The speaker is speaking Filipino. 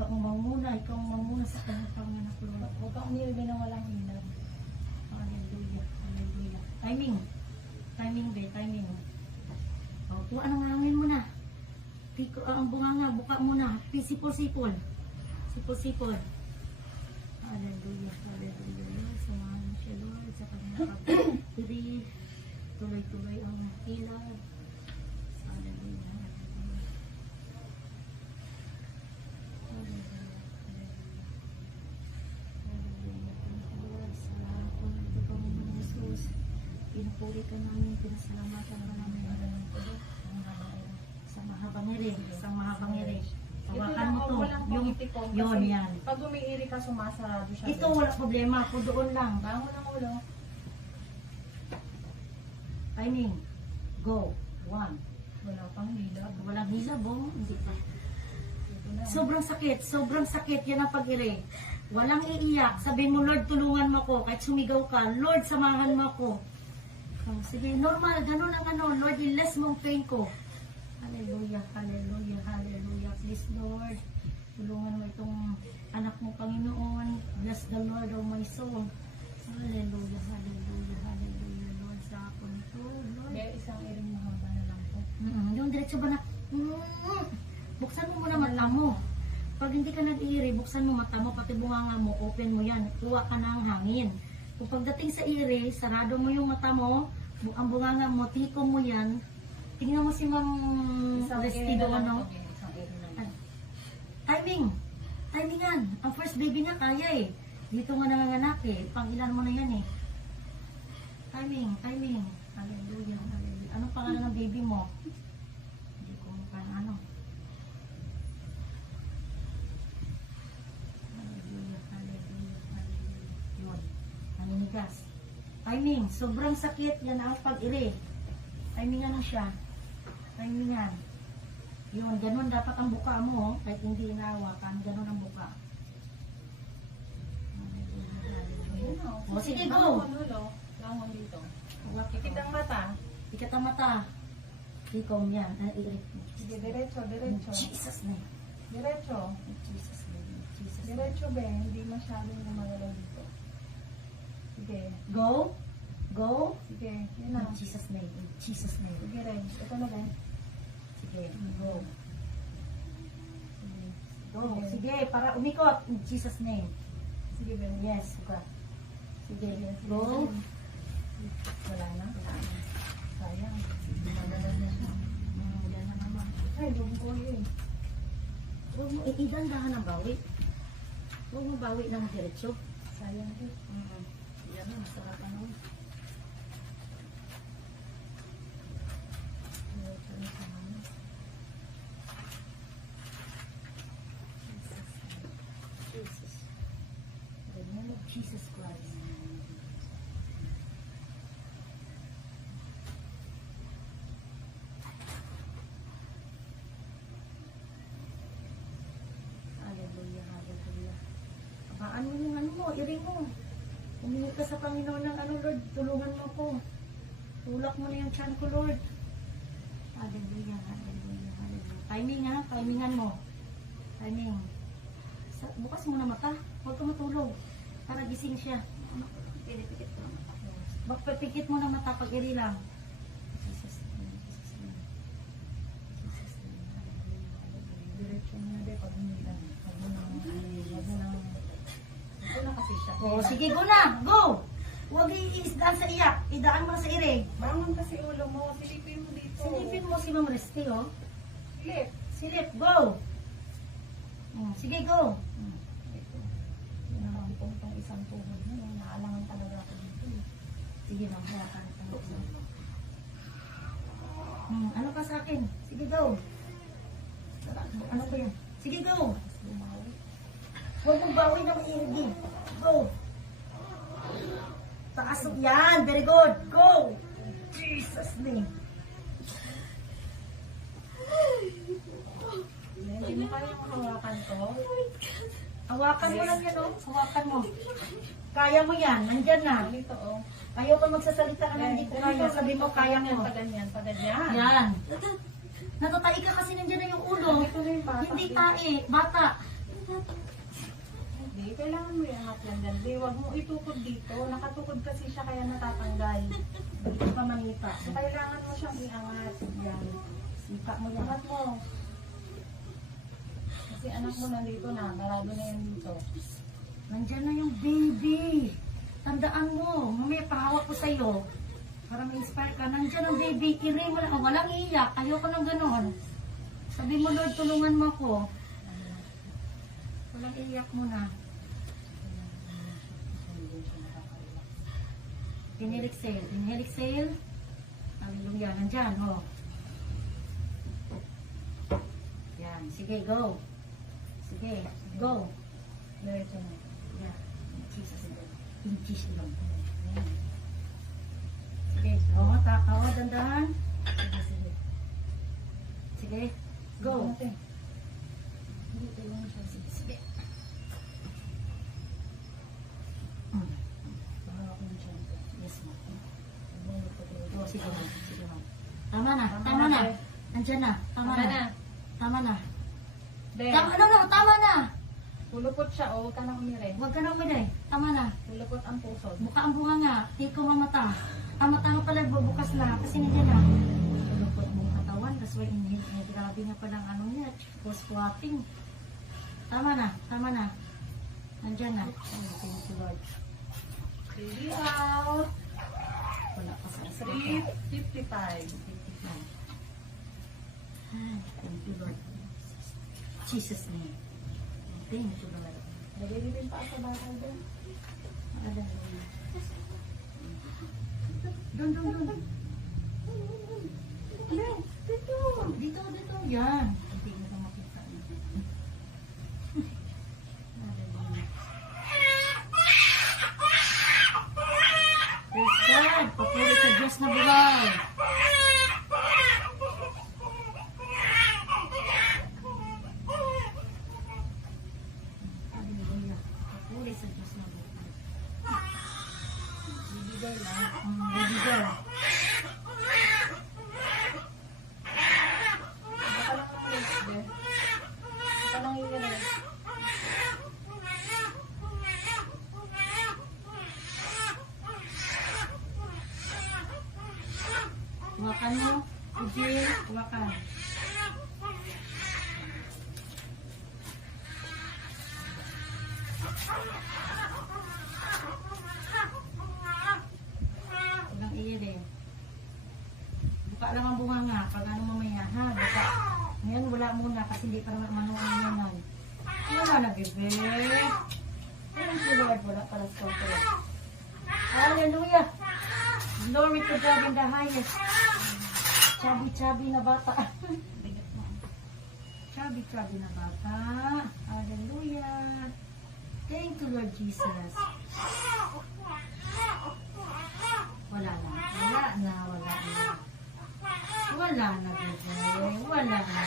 Ikaw ang mamuna sa panganak, Lord. Huwag kang nilibin na walang hinab. Hallelujah, hallelujah. Timing, be, timing. O, tuwa ang hangin mo na. Tiko, ang bunganga, buka mo na. Sipol. Sipol. Hallelujah, hallelujah. Samahan mo siya, Lord, sa kanyang pag-ibig. Tuloy-tuloy ang hilad. Hallelujah, hallelujah. Pinupuri ka namin, pinasalamatan ka namin sa mahabang ere. Hawakan mo to. Yun yan. Pag umiiri ka, sumasarado siya. Ito wala problema. Kung doon lang. Bangon ang ulo. Timing. Go. 1. Wala pang hilab. Walang hilab, oh. Hindi pa. Ito na. Sobrang sakit. Yan ang pag-ire. Walang iiyak. Sabihin mo, Lord, tulungan mo ko. Kahit sumigaw ka, Lord, samahan mo ko. Oh, sige, normal. Ganun ang ano. Lord, i-less mong pain ko. Hallelujah, hallelujah, hallelujah. Please, Lord, tulungan mo itong anak mo, Panginoon. Bless the Lord, oh my soul. Hallelujah, hallelujah, hallelujah, Lord. Sa ako nito, Lord. May isang iring mahaba na lang po. Yung diretso ba na, buksan mo muna mata mo. Pag hindi ka nag-iiri, buksan mo mata mo, pati bunganga mo, open mo yan. Kuha ka ng hangin. Kung pagdating sa iri, sarado mo yung mata mo, ang bunganga mo, tiko mo yan. Tingnan mo si Ma'am Restido, ano? Timingan. Ang first baby niya kaya eh. Dito nga nanganganak eh. Pang ilan mo na yan eh. Timing. Hallelujah, hallelujah. Anong pangalan ng baby mo? Hindi ko mukha na ano. Hallelujah, hallelujah, hallelujah. Yun. Naninigas. Timing. Sobrang sakit. Yan ang pag-iri. Timingan na siya. Timingan. Yun, ganun dapat ang buka mo, oh. Kahit hindi inahawakan, ganun ang buka. O, sige, go! Bangon dito. Ikit Ikit ang mata. Ikat ang mata. Ikom yan. Irik. Sige, diretso. Jesus name. Diretso. Jesus name. Jesus name. Diretso, be. Hindi masyadong gumagalaw dito. Sige. Go. Sige. Yun na. In Jesus name. In Jesus name. Sige, rin. Ito na, be. Sige. Go. Go. Sige, para umikot. In Jesus name. Sige, be. Yes. Sige. Go. Wala na. Sayang. Gumagalaw na siya. Yan na naman. Ay, lumboy eh. Huwag mo, idandahan ang bawi. Huwag mo bawi ng diretso. Sayang eh. Yan na, masarap ano. Diretso na sa mama. Jesus. In the name of Jesus Christ. Hallelujah, hallelujah. Ano yung ano mo, iring mo. Humingi ka sa Panginoon ng ano, Lord, tulungan mo ko. Tulak mo na yung tiyan ko, Lord. Hallelujah, hallelujah, hallelujah. Timing ha, timingan mo. Timing. Bukas mo na mata, huwag ka matulog. Para gising siya. Pinipikit mo na mata. Magpapikit mo na mata pag iri lang. Jesus name, Jesus name. Jesus name, hallelujah, hallelujah. Diretso na, be. Pag humila. Pag mo na. Ito na kasi siya. Oh, sige, go na! Go! Huwag iisdaan sa iyak. Idaan mo na sa iri. Bangon kasi ulo mo. Silipin mo dito. Silipin mo si Ma'am Resti, oh. Silip. Silip, go! Sige, go! Ito. Yun naman po itong isang tuhod mo. Naalangan talaga ako dito. Sige, maghawakan ka. Ano ka sa akin? Sige, go! Ano ba yan? Sige, go! Lumawi. Huwag mong bawi na mairigi. Go! Taas yan! Very good! Go! Jesus name! Hindi mo kayang hawakan to. Hawakan mo lang yan, oh. Hawakan mo. Kaya mo yan. Nandyan na. Dito, oh. Ayaw pa magsasalita ka na hindi ko kaya. Sabi mo, kaya mo. Paganyan, paganyan. Yan. Natatai ka kasi nandyan na yung ulo. Ito na yung bata. Hindi tae. Bata. Hindi, kailangan mo iangat yan dyan. Hindi, huwag mo itukod dito. Nakatukod kasi siya kaya natatanggal. Dito pa manita. So, kailangan mo siyang iangat. Yan. Sika mo, iangat mo. Kasi anak mo nandito na. Marado na yan dito. Nandyan na yung baby. Tandaan mo, mamaya pahawak ko sa'yo. Para ma-inspire ka. Nandyan ang baby. Iri mo lang. Walang iyak. Ayoko ng ganon. Sabi mo, Lord, tulungan mo ako. Walang iyak mo na. Inhale, exhale. Inhale, exhale. Hallelujah. Nandyan, oh. Yan. Sige, go. Sige, go. Diretso na. Yeah. Jesus. In Jesus lang. Yan. Sige. Oo, takaw. Dandahan. Sige, sige. Sige. Go. Ate. Hindi, tulungan siya. Sige. Mm. Pahawak mo siya. Yes, ma'am. Huwag mo ipatulog. Oh, sige, ma'am. Sige, ma'am. Tama na. Tama na. Andyan na. Tama na. Tama na. Then, Tama na. Tama na. pulupot siya o huwag ka na umire. Huwag ka na umiday. Tama na. Pulupot ang puso. Buka ang bunga nga. Di ko mamata. Ang mata mo pala bubukas na. Kasi nandiyan na. Lulupot mong katawan. That's why inhale. Grabe nga palang ano niya. For squatting. Tama na. Tama na. Nandiyan na. Thank you, Lord. Breathe out. Wala pa sa 3:55. Thank you, Lord. Jesus name. Thank you, Lord. Nalilipin pa sa bakal doon. Hallelujah. Doon. Dito. Yan. Hindi mo na makita. Hallelujah. Praise God. Papuri sa Diyos na buhay. Hallelujah. Papuri sa Diyos na buhay. Bibigay lang. Baby girl. Baka lang ang rest there. Baka lang yung rest. Hawakan mo. Ujil. Hawakan. Huwag iirin. Buka lang ang bunga nga. Pag ano mamaya, ha? Buka. Ngayon wala muna kasi hindi pa naman manuang naman. Wala na, bebe. Thank you, Lord. Wala pala sa photo. Hallelujah. Glory to God in the highest. Chubby na bata. Chubby na bata. Hallelujah. Thank you, Lord Jesus. Wala na. Wala na, bebe. Wala na.